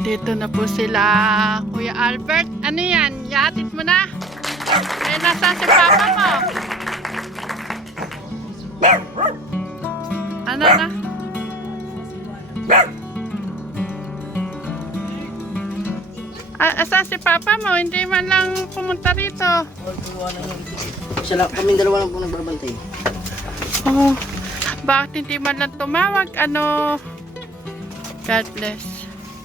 Nandito na po sila, Kuya Albert. Ano yan? Iatid mo na? Eh, nasaan si Papa mo? Ano na? Asan si Papa mo? Hindi man lang pumunta rito. Siya lang, kaming dalawa lang po nagbabantay. Oh, bakit hindi man lang tumawag? Ano? God bless.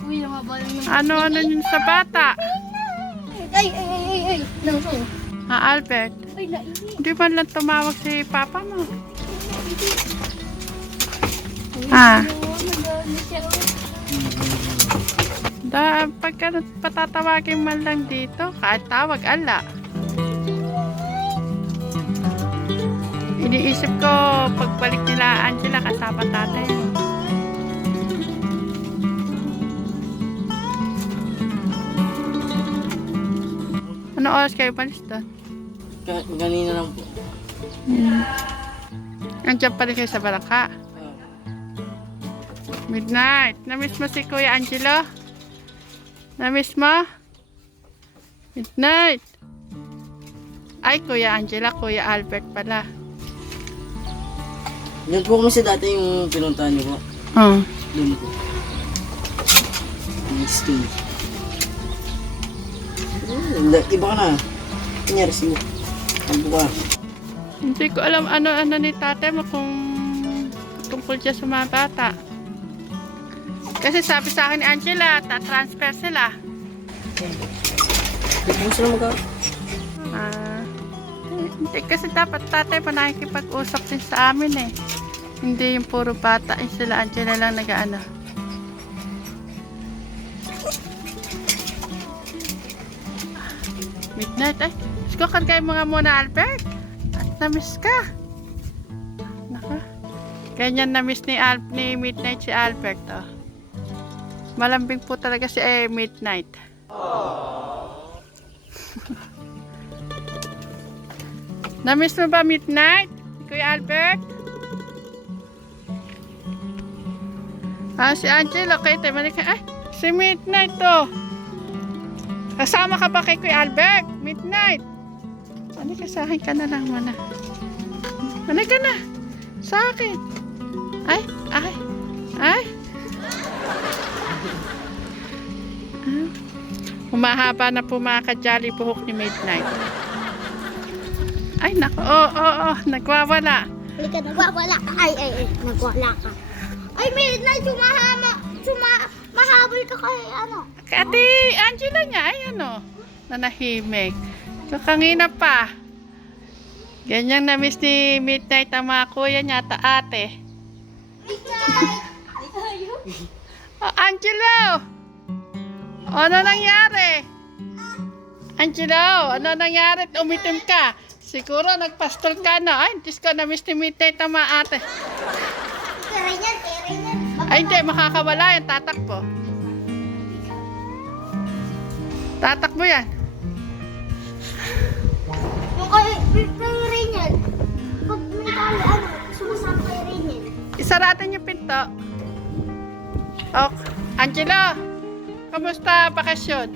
Uy, namabalang yung... Ano yun sa bata? Ay! Naku. Albert, Ay, naihi. hindi man lang tumawag si Papa mo. Ah. Nagano siya. Pagka patatawagin man lang dito, kahit tawag, ala. Iniisip ko, pagbalik nila Angela, kasama tatay mo. Ano oras kayo balis doon? Ganina lang po. Andiyan pa rin kayo sa Barangka. Midnight. Namiss mo si Kuya Angelo? Namiss mo? Midnight. Ay, Kuya Angela, Kuya Albert pala. Doon po kami sa dati yung pinuntahan niyo po. Oh. Doon po. Next day. Iba ka na. Kanyari siya. Ano ka? Hindi ko alam ano ni tatay mo kung tungkol dyan sa mga bata. Kasi sabi sa akin ni Angela, ta-transfer sila. Hindi po sila Hindi kasi dapat tatay pa nakikipag-usap din sa amin eh. Hindi yung puro bata eh, sila Angela lang nag-ano. Midnight ay. Gusto ko kargay mo nga muna Albert. At namiss ka. Naka. Ganyan namiss ni Midnight si Albert oh. Malambing po talaga si Midnight. Namiss mo ba Midnight? Kuya Albert? Si Angelo, kayo tayo mali ka. Ay, si Midnight to. Kasama ka ba kay Kuya Albert? Midnight. Ano ka sa akin ka na lang muna. Ano ka na? Sa akin. Ay. Humahaba na po mga ka-jolly buhok ni Midnight. Ay, nako. Nagwawala. Halika, nagwawala ka. Ay, nagwala ka. Ay, Midnight, mahabol ka kay ano. Ate Angela niya, ay ano, nanahimik. So, kanina pa. Ganyang na-miss ni Midnight ang mga kuya niya, ate. Oh, Angelo! Ano nangyari? Angelo, ano nangyari? Umitim ka. Siguro nagpastol ka na. Ay, Diyos ko, na-miss ni Midnight ang mga ate. Tira yan. Ay, hindi, makakawala yan. Tatakbo. Tatakbo yan. Yung kay Rainier. Pag may tali, sumasama kay Rainier. Isaratan yung pinto. Oh, Angelo, kamusta bakasyon?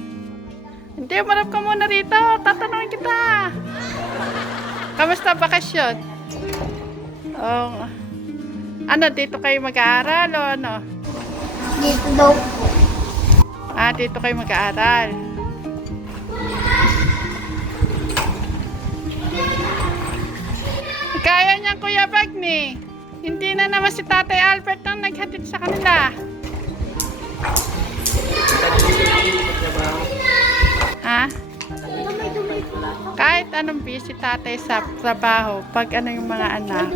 Hindi, marap ka muna rito. Tatanungin kita. Kamusta bakasyon? Oh, ano, dito kayo mag-aaral o ano? Dito daw po. Dito kayo mag-aaral. Kaya niyan Kuya Bagni. Hindi na naman si Tatay Albert ang naghatid sa kanila. Ha? Kahit anong busy tatay sa trabaho, pag ano yung mga anak.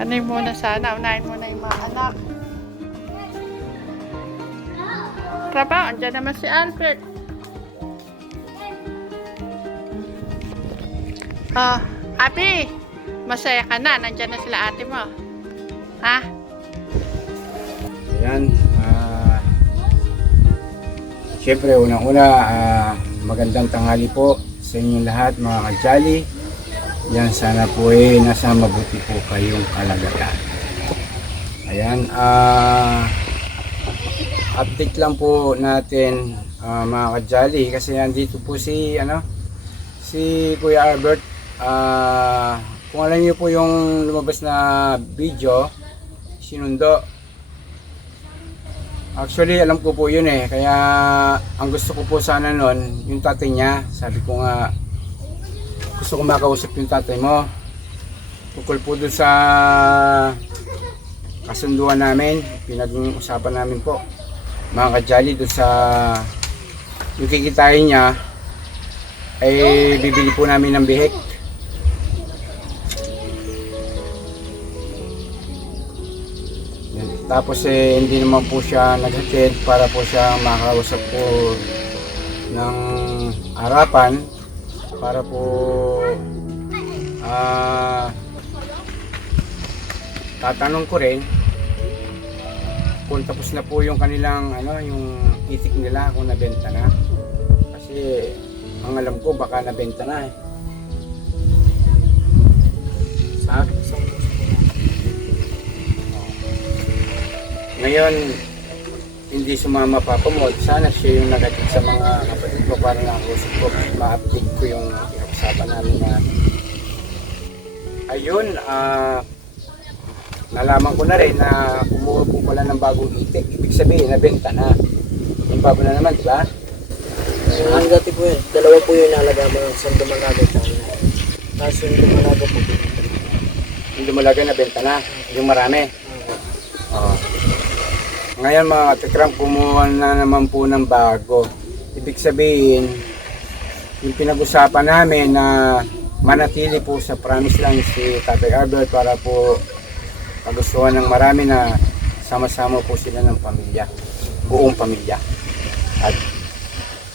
Ano yung muna sana, unahin muna yung mga anak. Trabaho, andyan naman si Albert. Abi, masaya ka na, nandyan na sila ate mo. Ha? Ayan, syempre unang-una magandang tanghali po sa inyong lahat mga ka-jolly. Yan, sana po nasa mabuti po kayong kalagayan. Ayan, update lang po natin mga ka-jolly kasi nandito po si si Kuya Albert. Kung alam niyo po yung lumabas na video, sinundo. Actually alam ko po yun eh, kaya ang gusto ko po sana nun yung tatay niya. Sabi ko nga gusto ko makausap yung tatay mo tungkol po dun sa kasunduan namin, pinag-usapan namin po mga ka-jolly, dun sa yung kikitain niya ay bibili po namin ng bihik. Yan. Tapos hindi naman po siya naghatid para po siya makausap po ng harapan para po tatanong ko rin kung tapos na po yung kanilang yung itik nila, kung nabenta na. Kasi ang alam ko baka nabenta na eh. Ngayon hindi sumama pa po mo. Sana siya yung nagatid sa mga kapatid ko para nakausap ko, ma-update ko yung pinag-usapan namin na ayun. Nalaman ko na rin na kumuha po pala ng bagong itik. Ibig sabihin, nabenta na. Yung bago na naman, di ba? Ang dati po yun, dalawa po yung inalaga mo ng San Dumalaga tayo. Kaso yung Dumalaga po. Yung Dumalaga nabenta na. Yung marami. Oh. Ngayon mga katikram, kumuha na naman po ng bago. Ibig sabihin, yung pinag-usapan namin na manatili po sa promise lang si Tatay Albert para po kagustuhan ng marami na sama-sama po sila ng pamilya, buong pamilya. At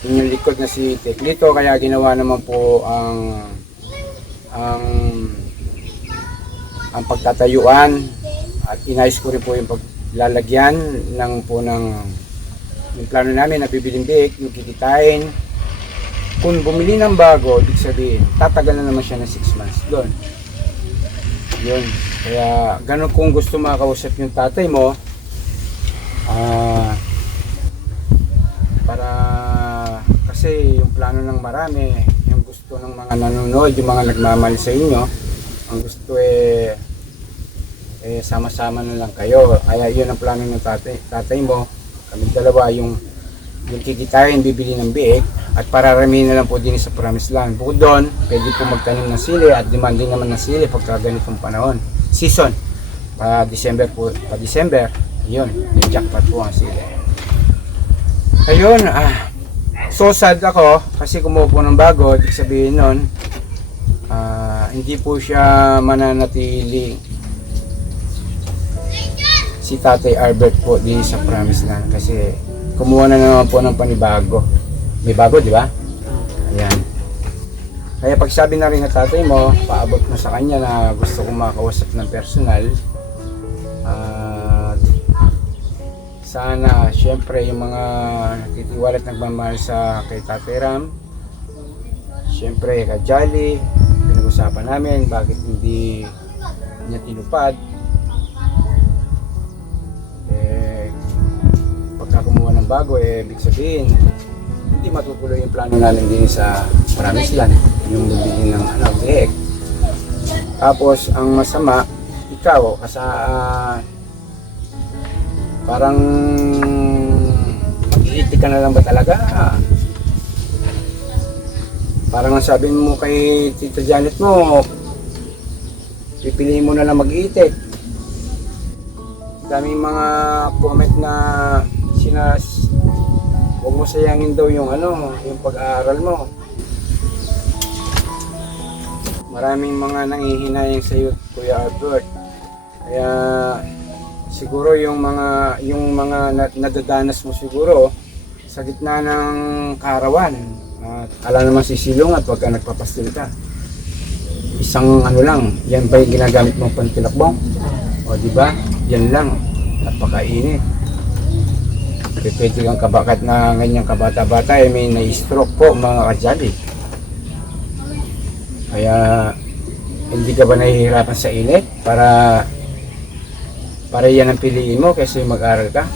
yung likod na si Teklito, kaya ginawa naman po ang pagtatayuan at inayos ko rin po yung paglalagyan ng yung plano namin na bibiling bake, yung kikitain. Kung bumili ng bago, ibig sabihin, tatagal na naman siya ng 6 months doon. Yun. Kaya ganun kung gusto makausap yung tatay mo, para kasi yung plano ng marami, yung gusto ng mga nanonood, yung mga nagmamahal sa inyo, ang gusto sama-sama na lang kayo. Kaya yun ang plano ng tatay mo, kami dalawa yung kikitain, bibili ng biik at pararamihin na lang po din sa promise land. Bukod doon, pwede po magtanim ng sili at demanding naman ng sili pagka ganitong panahon. Season, December, yun, yung jackpot po ang sili. Ayun, so sad ako kasi kumuha po ng bago. Ibig sabihin nun, hindi po siya mananatili si Tatay Albert po din sa promise land kasi kumuha na naman po ng panibago. May bago, di ba? Ayan. Kaya pag sabi na rin ng tatay mo, paabot mo sa kanya na gusto kong makausap ng personal, sana syempre yung mga natitiwala at nagmamahal sa kay Tatay Ram, syempre ka-jolly, pinag-usapan namin bakit hindi niya tinupad. Pagka kumuha ng bago, ibig sabihin hindi matutuloy yung plano namin din sa Promised Land, yung bibili ng bihik. Tapos ang masama, ikaw parang mag-iitik ka na lang ba talaga? Parang ang sabi mo kay Tita Janet mo, pipiliin mo na lang mag-iitik. Daming mga comment na huwag mo sayangin daw yung yung pag-aaral mo. Maraming mga nanghihinayang sa iyo, Kuya Albert. Kaya siguro yung mga nadadanas mo siguro sa gitna ng kaarawan. Ala naman sisilong at wag ka nagpapastil ka. Isang lang, yan ba yung ginagamit mong pantilakbong? O di ba? Yan lang. Napakainit. Pwede kang kabakat na ganyang kabata-bata may na-stroke po mga ka-jolly. Kaya hindi ka ba nahihirapan sa init para yan ang piliin mo kaysa mag-aral ka?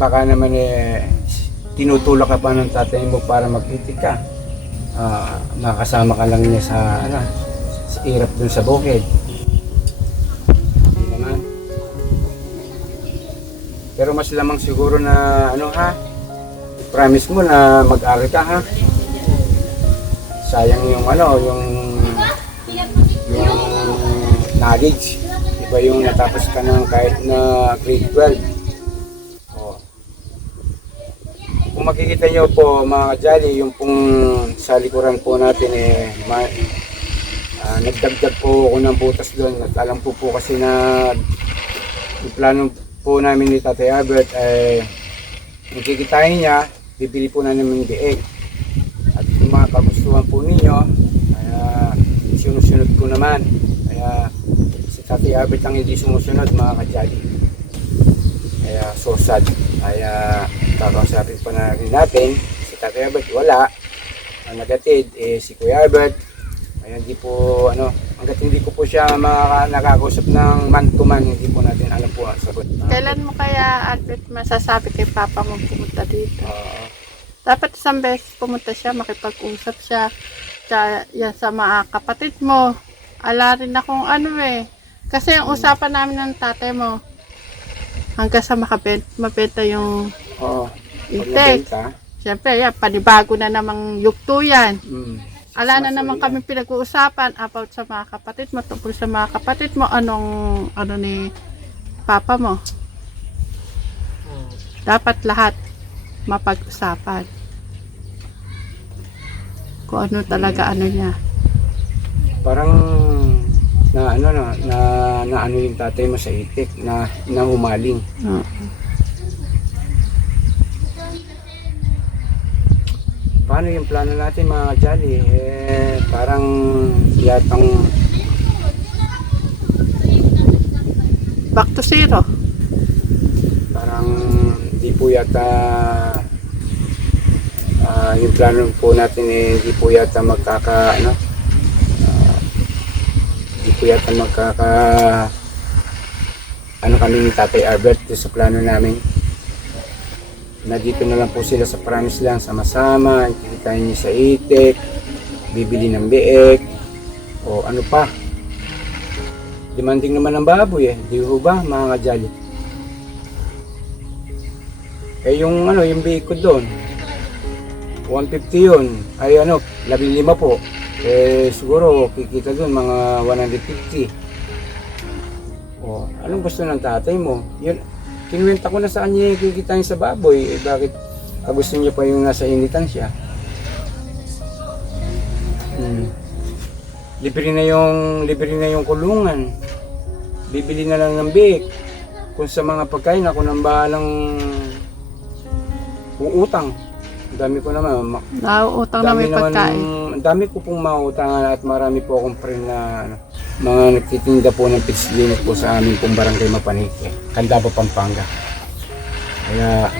Baka naman tinutulak ka pa ng tatay mo para mag-itik ka. Makasama ka lang niya sa irap dun sa bukid. Hindi naman. Pero mas lamang siguro na promise mo na mag-ari ka ha. Sayang yung yung knowledge. Diba yung natapos ka ng kahit na grade 12. Kung makikita nyo po mga kajali, yung pong sa likuran po natin nagdagdag po ako ng butas doon. At alam po kasi na yung plano po namin ni Tatay Albert magkikitain niya, bibili po na namin bieg. At kung mga kagustuhan po ninyo, sinusunod ko naman. Kaya si Tatay Albert ang hindi sumusunod mga kajali. Kaya so sad. Kaya kakausapin pa natin si Tatay Albert, wala. Ang nagatid si Kuya Albert. Kaya hindi po hanggat hindi ko po siya nakakausap ng man to man, hindi po natin alam po ang sagot. Kailan mo kaya, Albert, masasabi kay Papa mo pumunta dito? Dapat isang beses pumunta siya, makipag-usap siya. Yan sa mga kapatid mo. Ala rin akong Kasi ang usapan namin ng tatay mo, hanggang sa mabenta yung itik. Siyempre, panibago na namang yugto yan. Ala na naman kami pinag-uusapan about sa mga kapatid mo, tungkol sa mga kapatid mo, ano ni Papa mo. Dapat lahat mapag-usapan. Kung ano talaga niya. Parang na yung tatay mo sa itik na humaling. Paano yung plano natin mga kajali? Parang yatang Back to zero. parang di po yata yung plano po natin hindi po yata hindi po yata kami ni Tatay Albert sa plano namin. Na dito na lang po sila sa promise lang, sama-sama, kikitain niyo sa itik, bibili ng biek, o ano pa. Demanding naman ng baboy di ba mga kajali? Yung biek ko doon, 150 yun, ay 15 po. Siguro kikita doon mga 150. Anong gusto ng tatay mo? Yun, kinuwenta ko na sa kanya yung kikitain sa baboy. Bakit gusto niya pa yung nasa initan siya? Libre na yung kulungan. Bibili na lang ng biik. Kung sa mga pagkain, ako nang bahalang uutang. Ang dami ko naman. Nauutang na may pagkain. Ang dami ko pong mautangan at marami po akong friend na mga nagtitinda po ng pits clinic po sa amin pong barangay Mapanike, Candaba, Pampanga. Kaya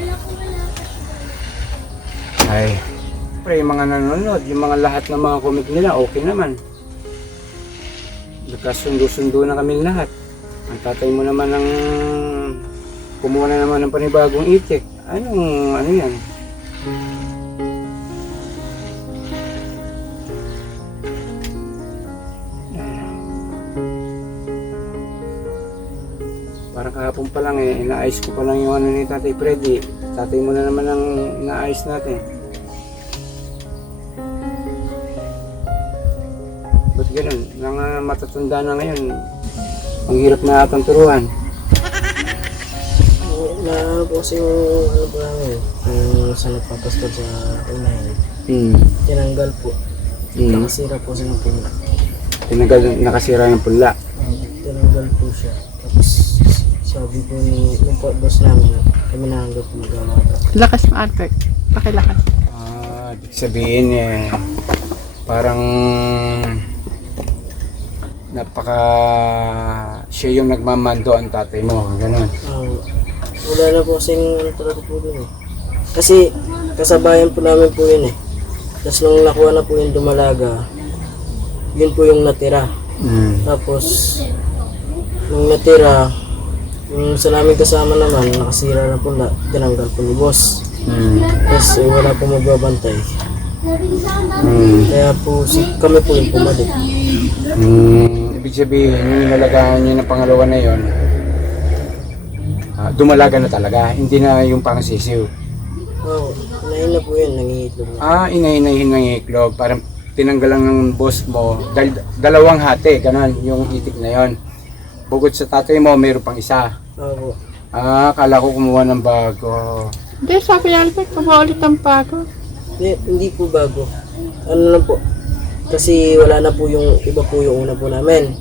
yung mga nanonood, yung mga lahat ng mga comment nila, okay naman. Nagkasundo-sundo na kami lahat. Ang tatay mo naman ang kumuha na naman ng panibagong itik. Ano yan? Parang kahapon pa lang inaayos ko pa lang yung ni Tatay Freddy. Tatay mo na naman ang inaayos natin. Ba't ganun? Mga matatanda na ngayon, ang hirap na atang turuan. Po kasi yung po namin, yung sa nagpapastor sa unahin, tinanggal po. Nakasira po siya ng pula. Nakasira ng pula. Tinanggal po siya. Tapos sabi po nung boss namin, kami nahanggap po mag-alaga. Lakas mo, Albert. Pakilakas. Ibig sabihin parang siya yung nagmamando ang tatay mo, gano'n. Wala na po kasing talaga po dun Kasi kasabayan po namin po yun Tapos nung nakuha na po yung dumalaga, yun po yung natira. Tapos, nung natira, yung sa namin kasama naman, nakasira na po na, tinanggal po ni boss. Tapos wala po magbabantay. Kaya po, kami po yung pumalit. Ibig sabihin, yung inalagaan niya ng pangalawa na yon, dumalaga na talaga, hindi na yung pangsisiw. Oo, inahin na po yun, nangingitlog na. Inahin ng iklog, parang tinanggal lang ng boss mo, dahil dalawang hati, ganon, yung itik na yon. Bukod sa tatay mo, mayroon pang isa. Oo. Kala ko kumuha ng bago. Hindi, sabi ni Albert, kumuha ulit ng bago. Hindi po bago. Ano lang po, kasi wala na po yung iba po yung una po namin.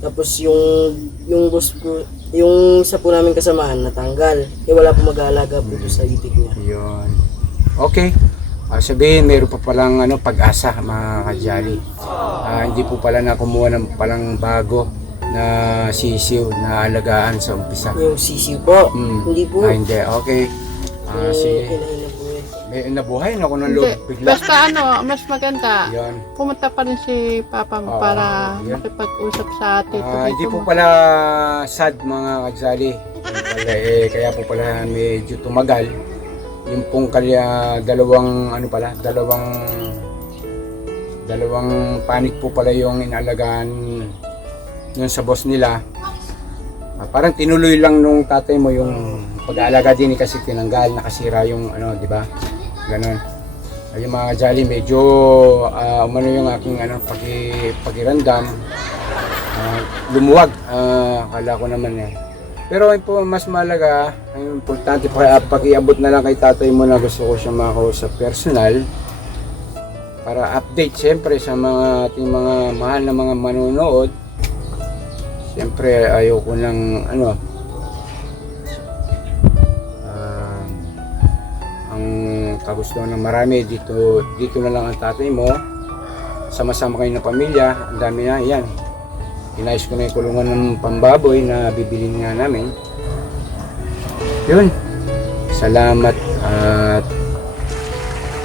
Tapos yung boss po, yung isa po namin kasamahan natanggal. Wala po mag-aalaga po doon sa itik niya. Yun. Okay. Sabihin, mayroon pa palang pag-asa, mga kajali. Hindi po pala na kumuha ng palang bago na sisiw na alagaan sa umpisa. Yung sisiw po, hindi po. Hindi. Okay. Sige. Inahin na po yun. May nabuhay na ako ng Hindi. loob bigla. Basta mas maganda. Yun. Pumunta pa rin si Papa mo Oo, para yun. makipag-usap sa tito Hindi dito po mo. pala sad, mga kajali. Kaya po pala medyo tumagal. Yung pong dalawang panik po pala yung inalagaan yun sa boss nila. Parang tinuloy lang nung tatay mo yung pag-aalaga din kasi tinanggal, nakasira yung di ba? Ganon. Yung mga kajali, medyo yung aking pakiramdam. Lumuwag, akala ko naman Pero po mas mahalaga, ang importante pag-iabot na lang kay tatay mo na gusto ko siya makausap personal para update siyempre sa mga ating mga mahal na mga manonood. Siyempre ayoko ng ang kagustuhan ng marami dito na lang ang tatay mo. Sama-sama kayo ng pamilya, ang dami na yan. Inayos ko na yung kulungan ng pambaboy na bibilin nga namin. Yun. Salamat at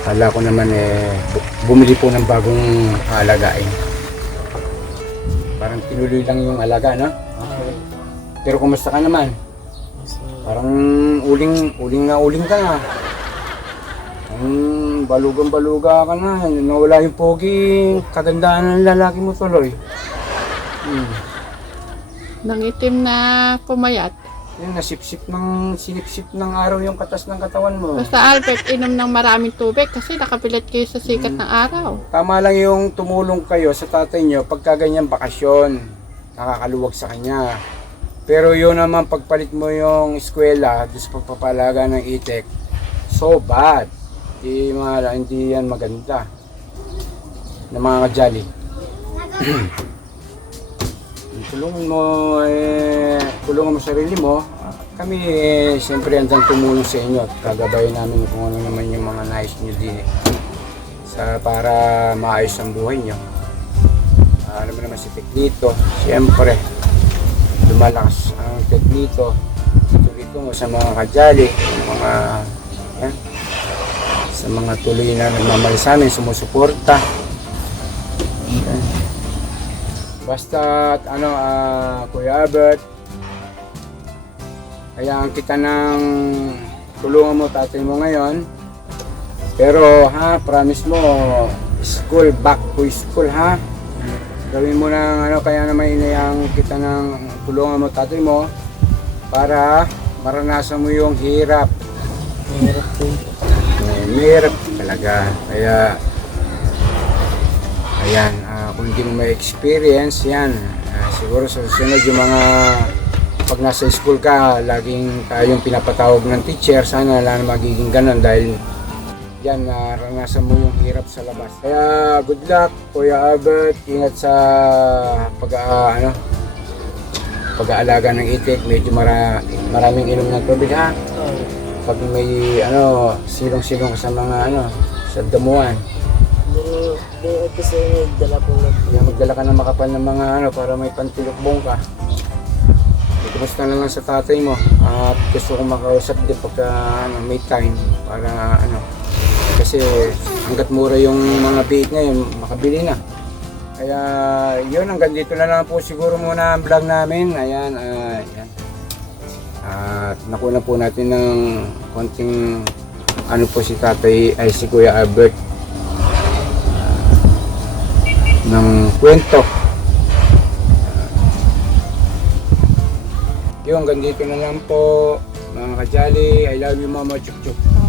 kala ko naman bumili po ng bagong alagain. Parang tinuloy lang yung alaga, no? Pero kumusta ka naman? Parang uling ka na. Balugang-baluga ka na. Nawala yung pogi, kagandahan ng lalaki mo tuloy. Nang itim na pumayat. Yun, sinipsip ng araw yung katas ng katawan mo. Basta Albert, inom ng maraming tubig kasi nakapilat kayo sa sikat ng araw. Tama lang yung tumulong kayo sa tatay nyo pagka ganyan bakasyon. Nakakaluwag sa kanya. Pero yun naman pagpalit mo yung eskwela doon sa pagpapalaga ng itik, so bad. Hindi yan maganda. Na mga kajali. Tulungan mo sarili mo. Kami siyempre andang tumulong sa inyo at kagabayan namin kung ano naman yung mga nais nyo din para maayos ang buhay nyo. Alam mo naman si Teklito, siyempre lumalakas ang Teklito mo sa mga kajali, sa mga tuloy na nagmamahal sa amin, sumusuporta. Basta Kuya Albert, kaya kita ng tulungan mo tatay mo ngayon. Pero promise mo, school, back to school Gawin mo ng kaya naman inayang kita ng tulungan mo tatay mo para maranasan mo yung hirap. Mahirap po. Mahirap talaga. Kaya ayan, kung hindi mo may experience yan, siguro sa susunod yung mga pag nasa school ka, laging tayong pinapatawag ng teacher, sana wala na magiging ganun dahil yan, naranasan mo yung hirap sa labas. Kaya good luck Kuya Albert, ingat sa pag-aalaga ng itik, medyo maraming inom ng tubig pag may silong-silong sa mga sa damuhan. Kasi nagdala po Magdala ka ng makapal ng mga para may pantilokbong ka. Kumusta na lang sa tatay mo at gusto kong makausap din pagka may time para kasi hanggat mura yung mga biik ngayon makabili na. Kaya yun, hanggang dito na lang po siguro muna ang vlog namin. Ayan, ayan. At nakuha po natin ng konting ano po si tatay ay si Kuya Albert ng kwento. Yun, hanggang dito na lang po mga kajali. I love you, Mama Chuk Chuk.